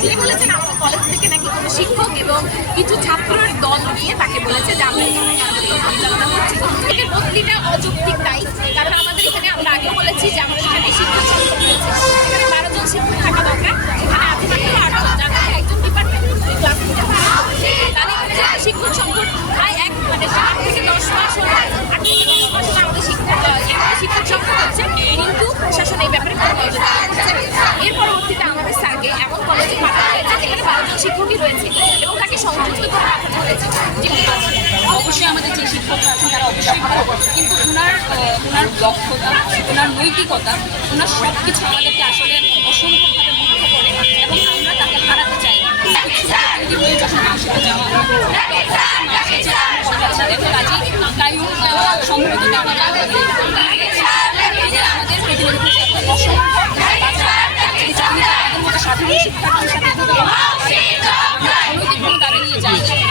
তিনি বলেছেন, আমার কলেজ থেকে নাকি কোনো শিক্ষক এবং কিছু ছাত্রের দল নিয়ে তাকে বলেছে যে আমরা এখানে বদলিটা অযৌক্তিক তাই কারণ আমাদের এখানে আমরা আগে বলেছি যে আমরা শিক্ষকই রয়েছে এবং তাকে সংযুক্ত করে পাঠানো হয়েছে অবশ্যই আমাদের যে শিক্ষকরা আছেন, তারা অবশ্যই ভালো কিন্তু ওনার ওনার দক্ষতা, ওনার নৈতিকতা, ওনার সব কিছু আমাদেরকে আসলে অসংখ্যভাবে মুগ্ধ করে এবং আমরা তাকে হারাতে চাই না। যাওয়া কাজে কায়ুম সম্ভবত 再加